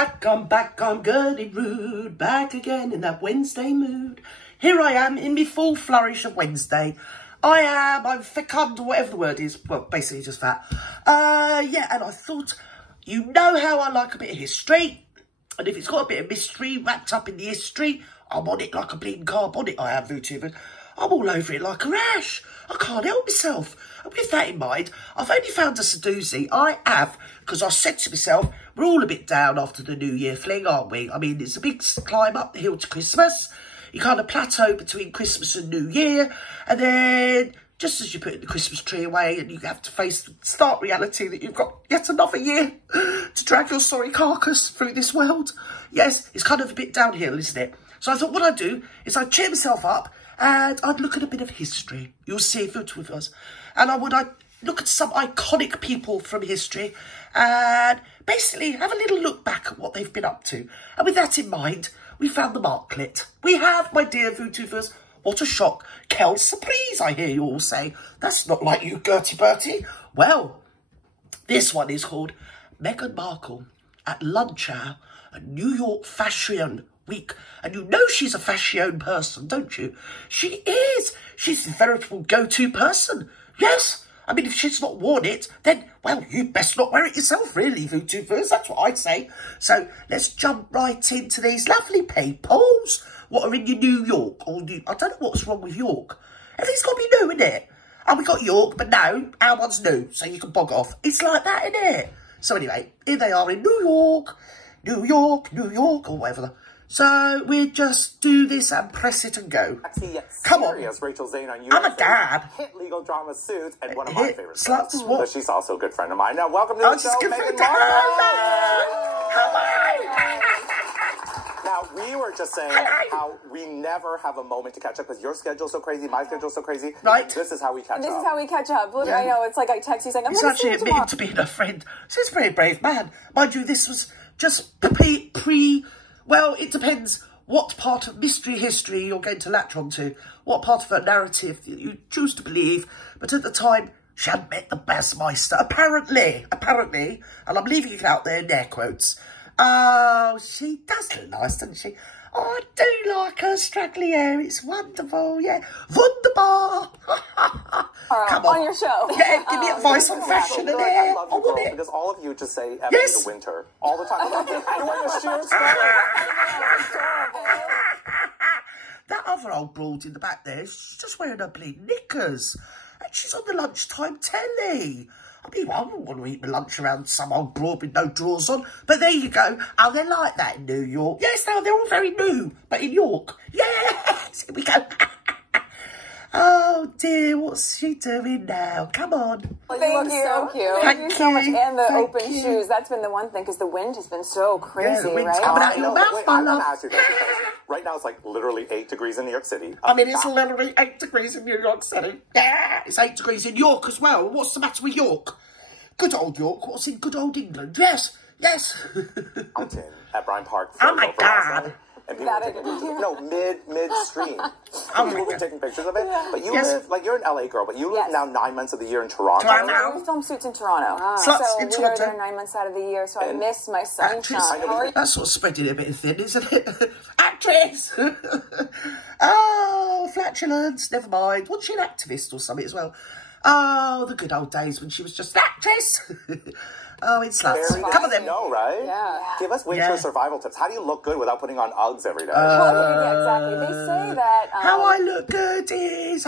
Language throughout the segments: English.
I'm good and rude, back again in that Wednesday mood. Here I am in my full flourish of Wednesday. I'm fecund, or whatever the word is. Well, basically just that. Yeah, and I thought, you know how I like a bit of history. And if it's got a bit of mystery wrapped up in the history, I'm on it like a bleeding carb on it, I am, VTubers. I'm all over it like a rash. I can't help myself. And with that in mind, I've only found a doozy. I have, because I said to myself, we're all a bit down after the New Year fling, aren't we? I mean, it's a big climb up the hill to Christmas. You kind of plateau between Christmas and New Year. And then, just as you put the Christmas tree away and you have to face the stark reality that you've got yet another year to drag your sorry carcass through this world. Yes, it's kind of a bit downhill, isn't it? So I thought what I'd do is I'd cheer myself up and I'd look at a bit of history. You'll see if it's with us. And I'd look at some iconic people from history and basically have a little look back at what they've been up to. And with that in mind, we found the Marklet. We have, my dear VTubers, what a shock. Quelle surprise, I hear you all say. That's not like you, Gertie Bertie. Well, this one is called Meghan Markle at lunch hour at New York Fashion Week. And you know she's a fashion person, don't you? She is. She's the veritable go-to person. Yes. I mean, if she's not worn it, then, well, you best not wear it yourself, really, VTubers. That's what I'd say. So let's jump right into these lovely peoples. What are in your New York? Or I don't know what's wrong with York. Everything's got to be new, innit? And we got York, but no, our one's new, so you can bog off. It's like that, innit? So anyway, here they are in New York, or whatever. So we just do this and press it and go. Come on. Rachel Zane on I'm a dad. Hit legal drama Suits and one of my favorite sluts. What? But she's also a good friend of mine. Now, welcome to the show, Meghan Markle. Hello. Now, we were just saying how we never have a moment to catch up because your schedule's so crazy, my schedule's so crazy. Right. This is how we catch up. This is how we catch up. Look, I know, it's like I text you saying, I'm He's going to see you actually tomorrow. admitting to being a friend. So he's a very brave man. Mind you, this was just well, it depends what part of mystery history you're going to latch onto, what part of a narrative you choose to believe. But at the time, she hadn't met the Bassmeister. Apparently, and I'm leaving it out there in air quotes. Oh, she does look nice, doesn't she? Oh, I do like her straggly hair. It's wonderful, yeah. Wunderbar. Come on. On your show. Yeah, give me advice on fashion and hair. I love you, girl, because all of you just say F Yes. in the winter all the time. You're wearing a sheer That other old broad in the back there, she's just wearing her bleeding knickers. And she's on the lunchtime telly. I mean, I wouldn't want to eat my lunch around some old broad with no drawers on. But there you go. Oh, they're like that in New York. Yes, no, they're all very new. But in York, yes, here we go. Oh, dear, what's she doing now? Come on. Thank you. So cute. Thank you so much. you. And the Thank open you. shoes. That's been the one thing, because the wind has been so crazy, Yeah, the wind's right? coming out your mouth, wait, my I'm love. gonna ask you this because right now it's like literally 8 degrees in New York City. I mean, it's literally 8 degrees in New York City. Yeah, it's 8 degrees in York as well. What's the matter with York? Good old York. What's in good old England? Yes, yes. Mountain at Bryant Park. Oh, my God. And people were taking pictures. No, midstream. People were taking pictures of it. But you live, like, you're an LA girl, but you live now 9 months of the year in Toronto. We film Suits in Toronto. Sluts so in we Toronto. are there 9 months out of the year, so I miss my sunshine. That's sort of spreading a bit thin, isn't it? Actress! Oh, flatulence. Never mind. Wasn't she an activist or something as well? Oh, the good old days when she was just an actress. Oh, in sluts. Come on then. No, right? Yeah. Give us winter survival tips. How do you look good without putting on Uggs every day? Yeah, exactly. They say that... how I look good is,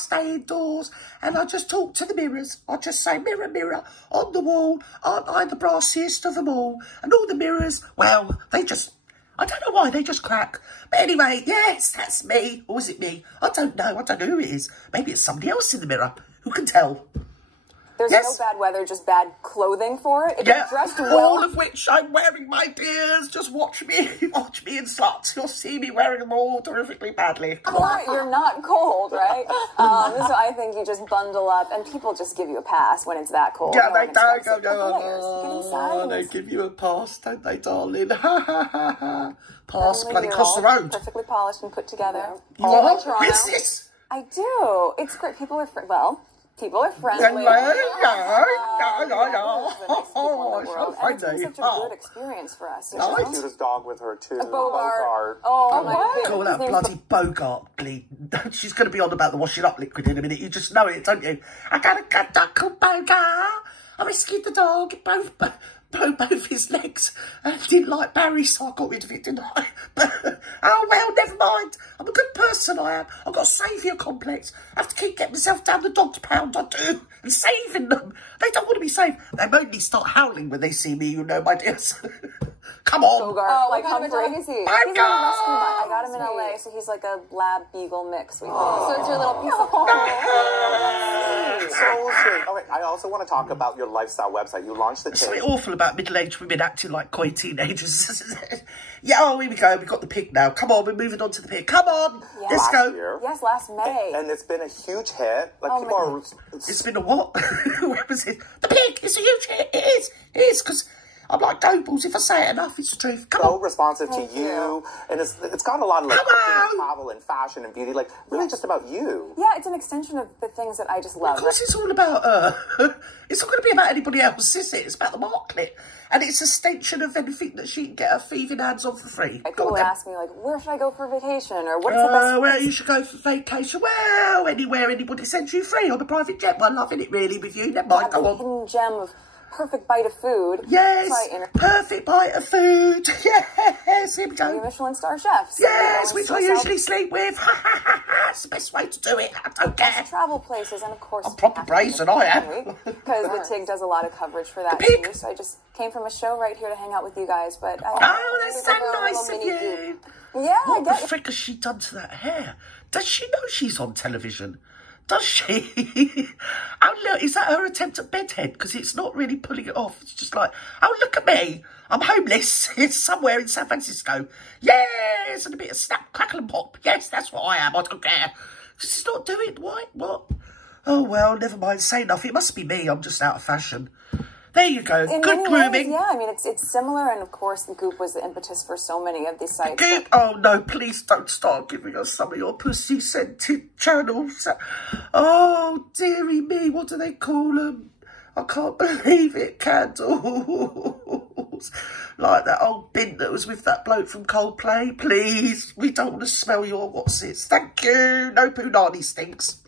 stay indoors. And I just talk to the mirrors. I just say, mirror, mirror, on the wall, aren't I the brassiest of them all? And all the mirrors, well, they just... I don't know why, they just crack. But anyway, yes, that's me. Or is it me? I don't know. I don't know who it is. Maybe it's somebody else in the mirror. Who can tell? There's no bad weather, just bad clothing for it. If you're dressed well... all of which I'm wearing, my dears. Just watch me in sluts. You'll see me wearing them all terrifically badly. Or you're not cold, right? So I think you just bundle up, and people just give you a pass when it's that cold. Yeah, No they one don't expects it. go. They give you a pass, don't they, darling? Ha ha ha ha. Pass bloody across the road. Perfectly polished and put together. You are? What's this? I do. It's great. People are well. People are friendly. Oh, it's so And it's been friendly. such a good experience for us. You She's know? the cutest dog with her, too. Bogart. Oh, my goodness. Call that bloody Bogart bleeding. She's going to be on about the washing up liquid in a minute. You just know it, don't you? I got a good dog called Bogart. I rescued the dog. It broke both his legs. I didn't like Barry, so I got rid of it, didn't I? But, oh, well, never mind. I'm a good person, I am. I've got a saviour complex. I have to keep getting myself down the dog's pound, I do, and saving them. They don't want to be saved. They only start howling when they see me, you know, my dears. Come on. Bogart. Oh, Like what kind of a Humphrey. dog is he? He's in a rescue mutt. I got him in LA, so he's like a lab beagle mix. We call So him. it's your little piece of home. So sweet. Okay, I also want to talk about your lifestyle website. You launched the There's something page. awful about middle-aged women acting like coy teenagers. Yeah, oh, here we go. We've got the pig now. Come on, we're moving on to the pig. Come on, Yeah. let's Last go. year. Yes, last May. And it's been a huge hit. Like, Oh, people my are... It's been a what? Where was it? The pig! It's a huge hit. It is, because I'm like Goebbels. If I say it enough, it's the truth. Come so on. responsive to Thank you. you. And it's got a lot of, like, Come cooking and on. travel and fashion and beauty. Like, really just about you. Yeah, it's an extension of the things that I just love. Of course, it's all about it's not going to be about anybody else, is it? It's about the market. And it's an extension of anything that she can get her thieving hands on for free. Like, Go on people then. ask me, like, where should I go for vacation? Or what's the best... Where you should go for vacation? Well, anywhere anybody sends you free on a private jet. Well, loving it really with you. Never mind, the go on. hidden gem of perfect bite of food. Yes, So perfect bite of food. Yes, here we I go. Michelin star chefs. Yes, So which we I go usually sleep with. It's the best way to do it. I don't care. travel places, and of course, I'm proper brazen, I am. because the TIG does a lot of coverage for that The pig. too. So I just came from a show right here to hang out with you guys. But I Oh, that's so a little nice of mini you. goop. Yeah, I What the get it. frick has she done to that hair? Does she know she's on television? Does she? Oh, look, is that her attempt at bedhead? Because it's not really pulling it off. It's just like, oh, look at me. I'm homeless. It's somewhere in San Francisco. Yes, and a bit of snap, crackle and pop. Yes, that's what I am. I don't care. She's not doing what? Oh, well, never mind. Say nothing. It must be me. I'm just out of fashion. There you go. In Good many grooming. ways, yeah, I mean, it's similar, and of course, the goop was the impetus for so many of these sites. Goop. Oh, no, please don't start giving us some of your pussy-scented channels. Oh, dearie me, what do they call them? I can't believe it, candles. Like that old bin that was with that bloke from Coldplay. Please, we don't want to smell your what's-its. Thank you. No punani stinks.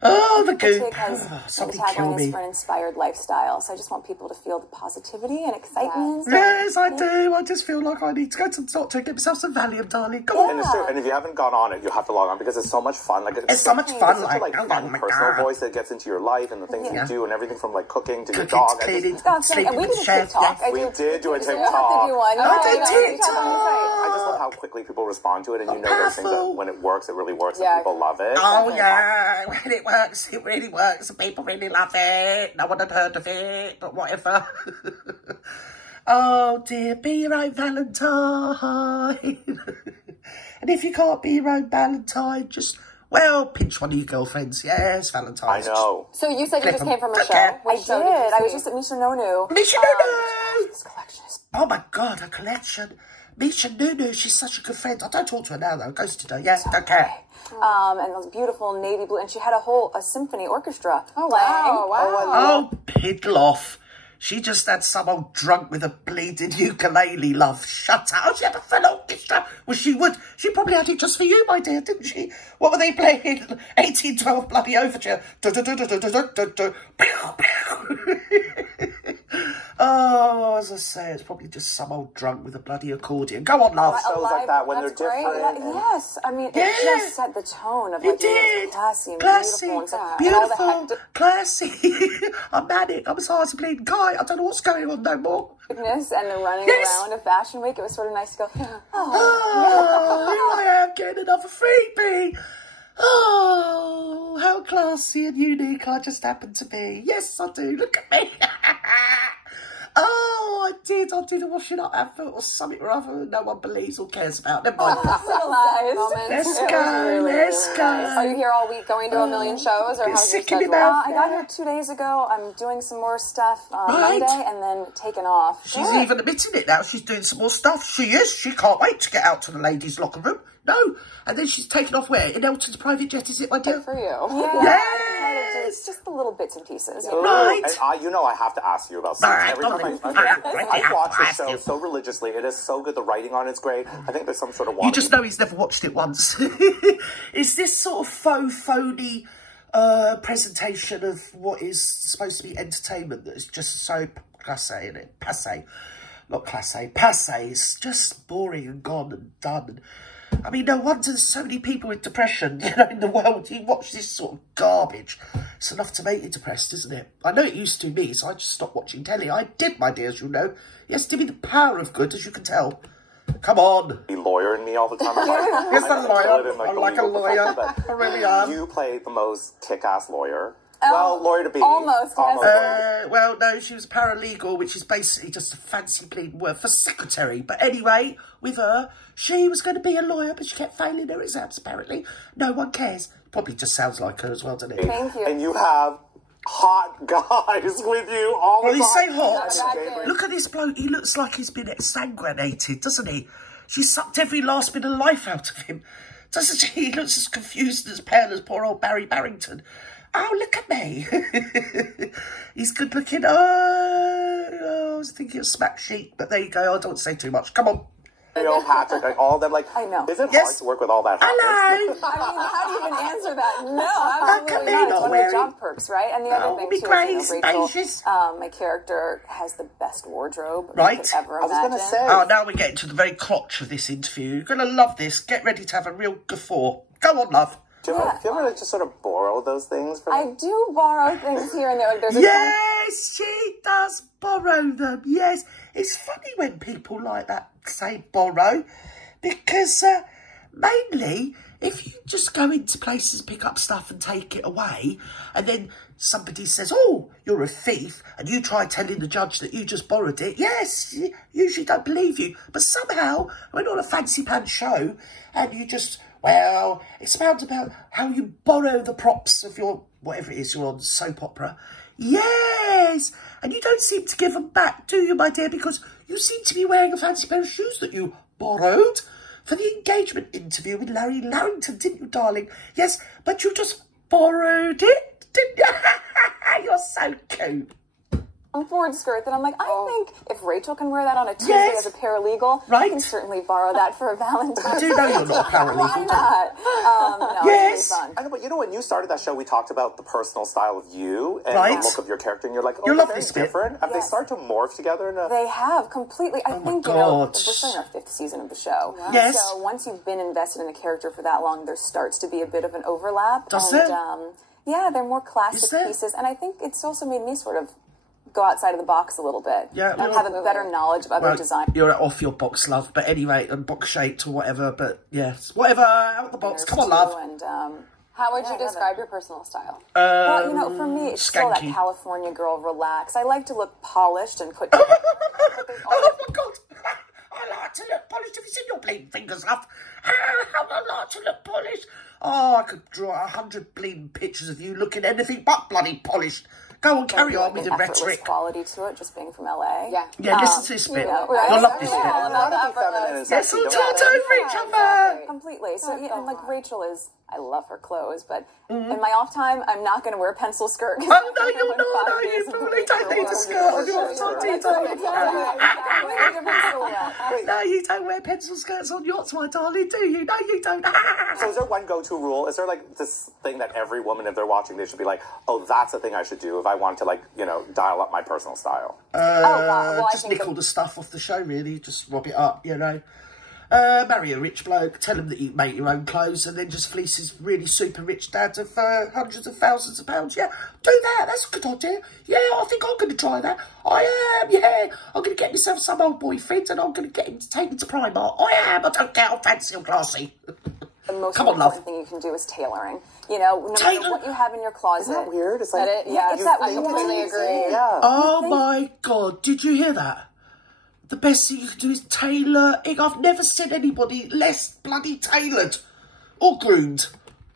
Oh, the goop. TIG has Oh, the something kill tagline is me. for an inspired lifestyle, so I just want people to feel the positivity and excitement. Yes, I do. I just feel like I need to go to the doctor and get myself some Valium, darling. Go on. And it's true. And if you haven't gone on it, you have to log on because it's so much fun. Like It's so much fun. Such a, Like, fun, oh my personal God. voice that gets into your life and the things Yeah. you do and everything from like cooking to your Cooking, dog. cleaning, That's right. sleeping And we with did the a chef. TikTok. Yeah. We did do a You have to TikTok. do one. I did TikTok. I just love how quickly people respond to it, and you know those things that Powerful. when it works, it really works, Yeah. and people love it. Oh, yeah, when it works, it really works. And people really love it. No one had heard of it, but whatever. Oh, dear, be your own Valentine. And if you can't be your own Valentine, just, well, pinch one of your girlfriends. Yes, I Valentine's. know. So you said you just came from a Okay. show. I Which did. show you I was see? just at Misha Nonu. Misha Nunu! This collection is Oh, my God, her collection. Misha Nunu, she's such a good friend. I don't talk to her now, though. Ghosted her. Yes, don't care. and those beautiful navy blue, and she had a symphony orchestra playing. wow. Oh, piddle off. She just had some old drunk with a bleeding ukulele, love. Shut up. Oh, she had a full orchestra. Well, she would. She probably had it just for you, my dear, didn't she? What were they playing? 1812 bloody overture. Oh, as I say, it's probably just some old drunk with a bloody accordion. Go on, love. Shows like that when they're That's great. different. Yes, I mean, Yeah. it just set the tone of It like, did. was classy and Classy, beautiful and stuff. beautiful, And all the classy. I'm manic. I'm as hard as a bleeding guy. I don't know what's going on no more. hecticness and the running Yes. around of Fashion Week. It was sort of nice to go, Oh, here I am getting another freebie. Oh, how classy and unique I just happen to be. Yes, I do. Look at me. Oh, I did a washing up advert or something or other no one believes or cares about. Never mind. civilized. Let's go, let's go. Are you here all week going to a million shows, or Bit how's your sick in your schedule? mouth. I got here 2 days ago. I'm doing some more stuff on Right. Monday and then taking off. She's even admitting it now. She's doing some more stuff. She is. She can't wait to get out to the ladies' locker room. No. And then she's taken off where? In Elton's private jet, is it, my dear? For you. Yeah. Yeah. I decided to Yes. Just the little bits and pieces. You know? Right. And I have to ask you about Suits. Every time I watch the show so religiously. It is so good. The writing on it's great. I think there's some sort of You just know he's never watched it once. Is this sort of phony presentation of what is supposed to be entertainment that is just so passe, isn't it? Passe. Not passe. Passe. It's just boring and gone and done. I mean, no wonder there's so many people with depression, you know, in the world. You watch this sort of garbage. It's enough to make you depressed, isn't it? I know it used to me, so I just stopped watching telly. I did, my dears, you know. Yes, give me the power of good, as you can tell. Come on. The lawyer in me all the time. Yes, I'm a lawyer. I'm like a lawyer. I really am. You play the most kick-ass lawyer. Well, lawyer to be. Almost. Well, no, she was a paralegal, which is basically just a fancy bleeding word for secretary. But anyway, with her, she was going to be a lawyer, but she kept failing her exams, apparently. No one cares. Probably just sounds like her as well, doesn't it? Thank you. And you have hot guys with you all the time. Well, he's so hot. Look at this bloke. He looks like he's been exsanguinated, doesn't he? She sucked every last bit of life out of him. Doesn't she? He looks as confused and as pale as poor old Barry Barrington. Oh, look at me. He's good looking. Oh, I was thinking of Smack Sheep, but there you go. I don't want to say too much. Come on. Patrick, like all of them, like, I know. Is it hard to work with all that? Hello. I mean, how do you even answer that? No, absolutely not. It's one of the job perks, right? And the other thing, too, is, Rachel, my character has the best wardrobe you could ever imagine. I was going to say. Oh, now we're getting to the very crotch of this interview. You're going to love this. Get ready to have a real guffaw. Go on, love. Do you ever just sort of borrow those things? I do borrow things here and there. Like, there's a yes, she does borrow them. Yes. It's funny when people like that say borrow, because mainly if you just go into places, pick up stuff and take it away, and then somebody says, oh, you're a thief, and you try telling the judge that you just borrowed it, yes, usually don't believe you. But somehow, when you're on a fancy pants show, and you just, well, expound about how you borrow the props of your, whatever it is you're on, soap opera. Yes, and you don't seem to give them back, do you, my dear? Because you seem to be wearing a fancy pair of shoes that you borrowed for the engagement interview with Larry Larrington, didn't you, darling? Yes, but you just borrowed it, didn't you? You're so cute. Ford skirt that I'm like, I think if Rachel can wear that on a Tuesday as a paralegal, I can certainly borrow that for a Valentine's. I do know you're not a paralegal. Why not? No, yes. it's really fun. I know, but you know, when you started that show, we talked about the personal style of you and the look of your character, and you're like, oh, they're very different. Have they started to morph together? They have, completely. I think, you know, we're starting our 5th season of the show. Wow. Yes. So once you've been invested in the character for that long, there starts to be a bit of an overlap. Does it? Yeah, they're more classic pieces. And I think it's also made me sort of go outside of the box a little bit. Yeah, and have a better knowledge of other design. You're off your box, love. But anyway, and box shaped or whatever. But yes, whatever, out the box. Come on, love. And, how would you describe your personal style? Well, you know, for me, it's still that California girl relax. I like to look polished and put together. Oh my God. I like to look polished. Have you seen your bleeding fingers, love? How I like to look polished. Oh, I could draw 100 bleeding pictures of you looking anything but bloody polished. Go on, carry on with the rhetoric. Quality to it, just being from LA. Yeah, listen to this bit. You know, I love this bit. Yes, all talked over each other. Completely. So, yeah, and like Rachel is, I love her clothes, but in my off time, I'm not going to wear a pencil skirt. Oh, no, you're not. No, you probably don't need a skirt on your off time. No, you don't wear pencil skirts on yachts, my darling, do you? No, you don't. So is there one go-to rule? Is there like this thing that every woman, if they're watching, they should be like, oh, that's the thing I should do if I want to, like, you know, dial up my personal style? Just nick all the stuff off the show, really. Just rob it up, you know. Marry a rich bloke, tell him that you make your own clothes, and then just fleece his really super rich dad of hundreds of thousands of pounds. Yeah, do that. That's a good idea. Yeah, I think I'm going to try that. I am, yeah. I'm going to get myself some old boyfriend, and I'm going to get him to take me to Primark. I am. I don't care. I'm fancy or classy. The most important thing you can do is tailoring. You know, no matter what you have in your closet. Isn't that weird? It's like, it's that I completely agree. Yeah. Oh my God, did you hear that? The best thing you can do is tailor. I've never seen anybody less bloody tailored or groomed.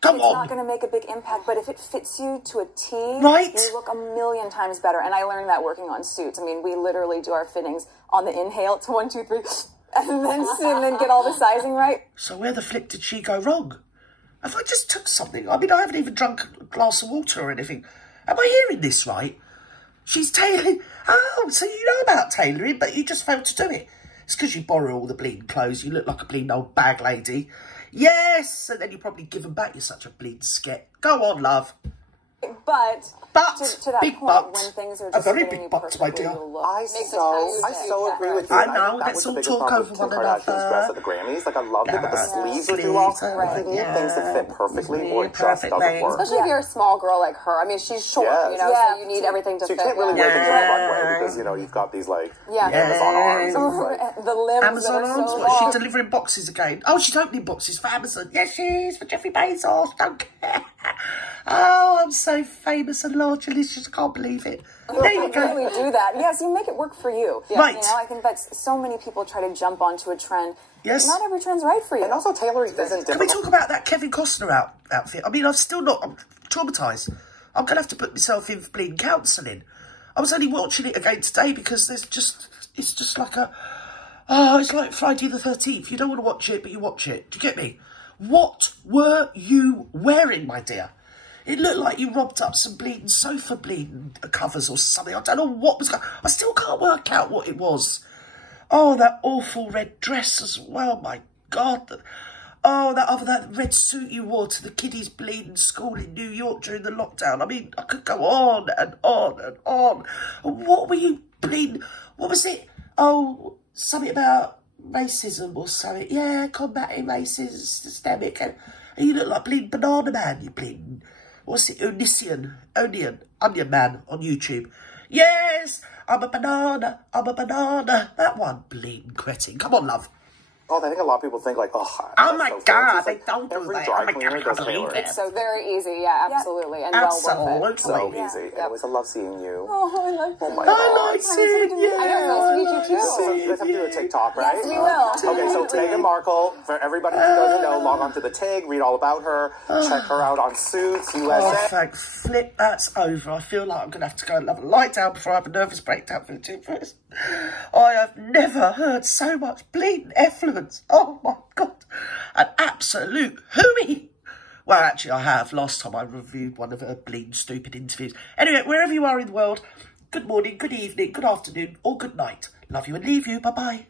Come on. It's not going to make a big impact, but if it fits you to a T, right, you look a million times better. And I learned that working on Suits. I mean, we literally do our fittings on the inhale to 1, 2, 3, and then get all the sizing right. So where the flip did she go wrong? If I just took something, I mean, I haven't even drunk a glass of water or anything. Am I hearing this right? She's tailoring. Oh, so you know about tailoring, but you just failed to do it. It's because you borrow all the bleeding clothes. You look like a bleeding old bag lady. Yes, and then you probably give them back. You're such a bleeding sket. Go on, love. But to that big point, but, when things are a just very fitting big you but, my perfectly, dear. you'll look. I so agree with you. I know, that let's was the all biggest talk problem over with one Kim Kardashian's another. dress at the Grammys. Like, I loved it, but the sleeves would do all. Right, You need things that fit perfectly, or it just doesn't work. Especially if you're a small girl like her. I mean, she's short, you know, so you need everything to So you fit. can't really wear things the right way because, you know, you've got these, like, Amazon arms. And like, the limbs Amazon that are arms? so What, long. she's delivering boxes again. Oh, she's opening boxes for Amazon. Yes, she is, for Jeffrey Bezos. Don't care. Oh, I'm so famous and large, Alicia. I can't believe it. There you go. Really do that. Yes, you make it work for you. Right. You know, I think that's so many people try to jump onto a trend. Yes. Not every trend's right for you. and also, tailoring isn't difficult. Can we talk about that Kevin Costner outfit? I mean, I'm traumatised. I'm going to have to put myself in for bleeding counselling. I was only watching it again today because it's just like it's like Friday the 13th. You don't want to watch it, but you watch it. Do you get me? What were you wearing, my dear? It looked like you robbed up some bleeding sofa bleeding covers or something. I don't know what was going on. I still can't work out what it was. Oh, that awful red dress as well, my God. Oh, that red suit you wore to the kiddies' bleeding school in New York during the lockdown. I mean, I could go on and on and on. What were you bleeding? What was it? Oh, something about racism or something. Yeah, combating racism, systemic. And you look like bleeding Banana Man, you bleeding... What's it? Onion Man on YouTube. Yes, I'm a banana. That one, bleeding cretin. Come on, love. Oh, I think a lot of people think like, Oh my God, they don't do every that. dry Oh my cleaner God, I does can't believe tailoring. it. So very easy, yeah, absolutely, and well worth it. So easy. Anyways, I love seeing you. Oh, I like that. my God. I like seeing you. I know, nice to meet you too. So you guys have to do a TikTok, right? Yes, we will. Okay, so Meghan Markle, for everybody who doesn't know, log on to the TIG, read all about her, check her out on Suits, USA. Oh, thank flip, that's over. I feel like I'm going to have to go and have a lie down before I have a nervous breakdown for the two first. I have never heard so much bleeding effluence. Oh, my God. An absolute hooey. Well, actually, I have. Last time I reviewed one of her bleeding stupid interviews. Anyway, wherever you are in the world, good morning, good evening, good afternoon, or good night. Love you and leave you. Bye-bye.